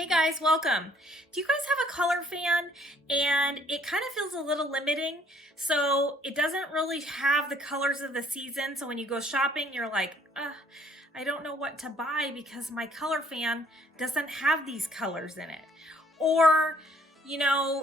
Hey guys, welcome. Do you guys have a color fan? And it kind of feels a little limiting. So it doesn't really have the colors of the season. So when you go shopping, you're like, I don't know what to buy because my color fan doesn't have these colors in it. Or,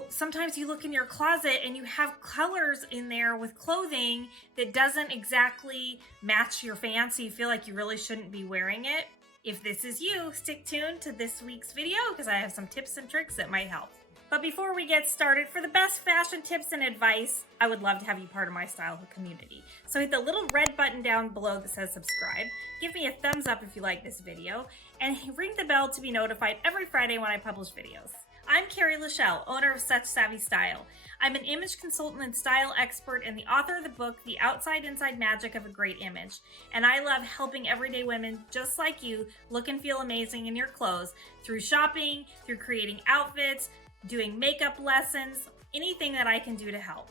sometimes you look in your closet and you have colors in there with clothing that doesn't exactly match your fan. So you feel like you really shouldn't be wearing it. If this is you, stick tuned to this week's video because I have some tips and tricks that might help. But before we get started, for the best fashion tips and advice, I would love to have you part of my style community. So hit the little red button down below that says subscribe, give me a thumbs up if you like this video, and ring the bell to be notified every Friday when I publish videos. I'm Carrie LaShell, owner of SuchSavvyStyle. I'm an image consultant and style expert and the author of the book, The Outside Inside Magic of a Great Image. And I love helping everyday women just like you look and feel amazing in your clothes through shopping, through creating outfits, doing makeup lessons, anything that I can do to help.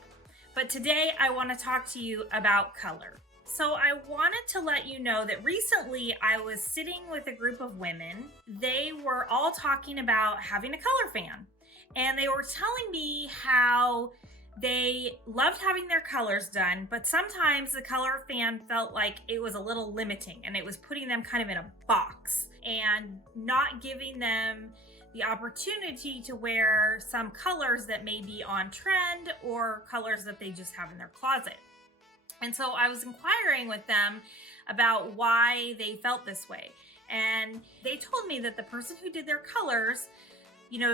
But today I want to talk to you about color. So I wanted to let you know that recently I was sitting with a group of women. They were all talking about having a color fan. And they were telling me how they loved having their colors done, but sometimes the color fan felt like it was a little limiting and it was putting them kind of in a box and not giving them the opportunity to wear some colors that may be on trend or colors that they just have in their closet. And so I was inquiring with them about why they felt this way. And they told me that the person who did their colors,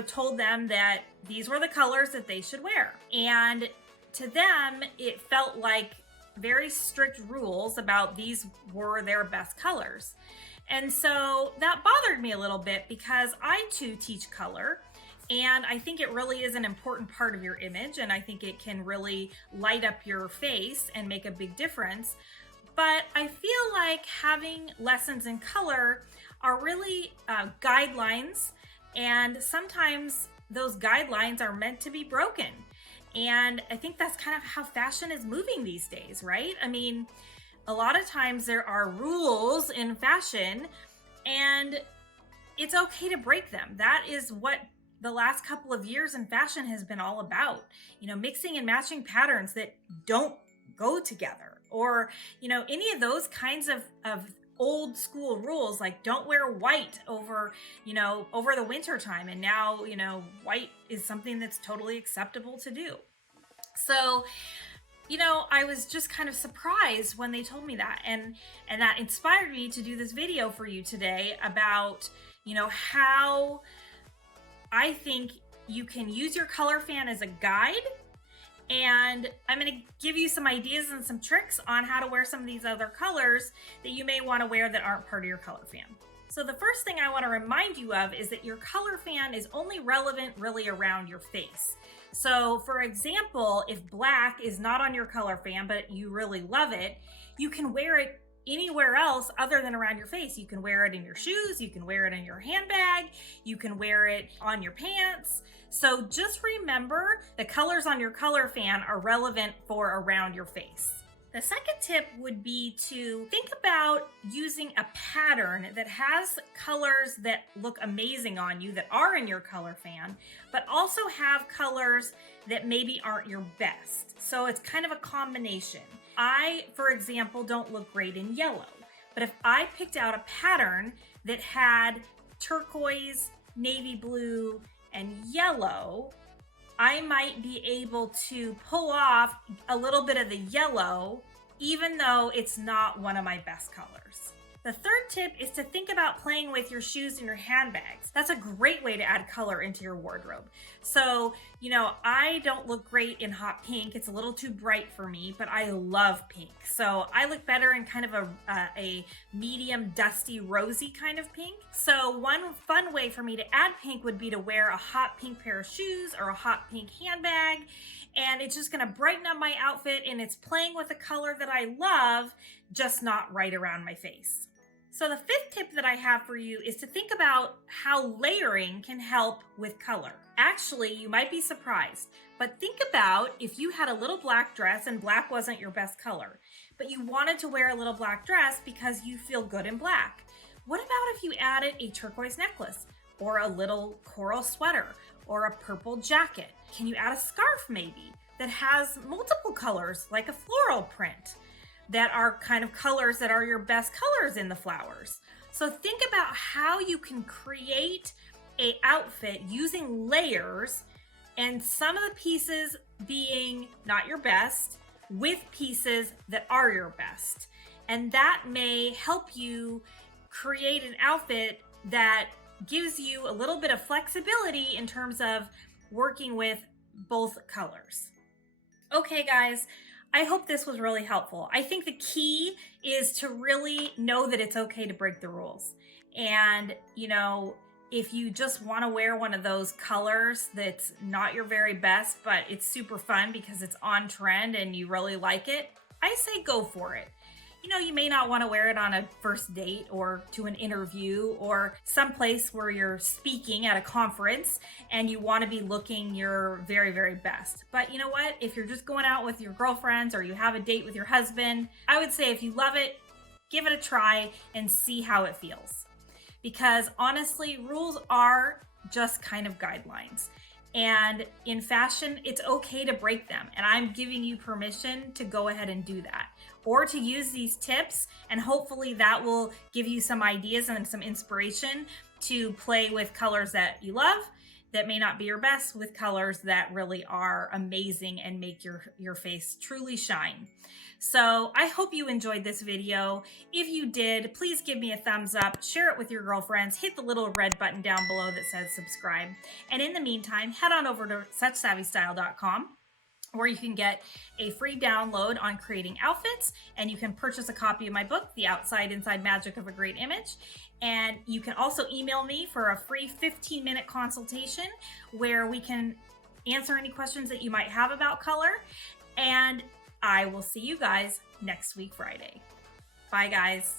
told them that these were the colors that they should wear. And to them, it felt like very strict rules about these were their best colors. And so that bothered me a little bit because I too teach color. And I think it really is an important part of your image. And I think it can really light up your face and make a big difference. But I feel like having lessons in color are really guidelines. And sometimes those guidelines are meant to be broken. And I think that's kind of how fashion is moving these days, right? I mean, a lot of times there are rules in fashion and it's okay to break them. That is what the last couple of years in fashion has been all about, mixing and matching patterns that don't go together or, any of those kinds of old school rules, like don't wear white over the winter time. And now, white is something that's totally acceptable to do. So, I was just kind of surprised when they told me that. And that inspired me to do this video for you today about, how I think you can use your color fan as a guide. And I'm going to give you some ideas and some tricks on how to wear some of these other colors that you may want to wear that aren't part of your color fan. So the first thing I want to remind you of is that your color fan is only relevant really around your face. So for example, if black is not on your color fan, but you really love it, you can wear it anywhere else other than around your face. You can wear it in your shoes, you can wear it in your handbag, you can wear it on your pants. So just remember the colors on your color fan are relevant for around your face. The second tip would be to think about using a pattern that has colors that look amazing on you that are in your color fan, but also have colors that maybe aren't your best. So it's kind of a combination. I, for example, don't look great in yellow, but if I picked out a pattern that had turquoise, navy blue, and yellow, I might be able to pull off a little bit of the yellow, even though it's not one of my best colors. The third tip is to think about playing with your shoes and your handbags. That's a great way to add color into your wardrobe. So, I don't look great in hot pink. It's a little too bright for me, but I love pink. So I look better in kind of a medium, dusty, rosy kind of pink. So one fun way for me to add pink would be to wear a hot pink pair of shoes or a hot pink handbag. And it's just gonna brighten up my outfit and it's playing with a color that I love, just not right around my face. So the fifth tip that I have for you is to think about how layering can help with color. Actually, you might be surprised, but think about if you had a little black dress and black wasn't your best color, but you wanted to wear a little black dress because you feel good in black. What about if you added a turquoise necklace or a little coral sweater or a purple jacket? Can you add a scarf maybe that has multiple colors, like a floral print, that are kind of colors that are your best colors in the flowers? So think about how you can create an outfit using layers, and some of the pieces being not your best with pieces that are your best. And that may help you create an outfit that gives you a little bit of flexibility in terms of working with both colors. Okay, guys, I hope this was really helpful. I think the key is to really know that it's okay to break the rules. And, you know, if you just want to wear one of those colors that's not your very best, but it's super fun because it's on trend and you really like it, I say go for it. You know, you may not want to wear it on a first date or to an interview or someplace where you're speaking at a conference and you want to be looking your very, very best. But you know what? If you're just going out with your girlfriends or you have a date with your husband, I would say if you love it, give it a try and see how it feels. Because honestly, rules are just kind of guidelines. And in fashion, it's okay to break them. And I'm giving you permission to go ahead and do that, or to use these tips. And hopefully that will give you some ideas and some inspiration to play with colors that you love that may not be your best with colors that really are amazing and make your face truly shine. So I hope you enjoyed this video. If you did, please give me a thumbs up, share it with your girlfriends, hit the little red button down below that says subscribe. And in the meantime, head on over to SuchSavvyStyle.com, where you can get a free download on creating outfits, and you can purchase a copy of my book, The Outside Inside Magic of a Great Image. And you can also email me for a free 15-minute consultation where we can answer any questions that you might have about color. And I will see you guys next week, Friday. Bye, guys.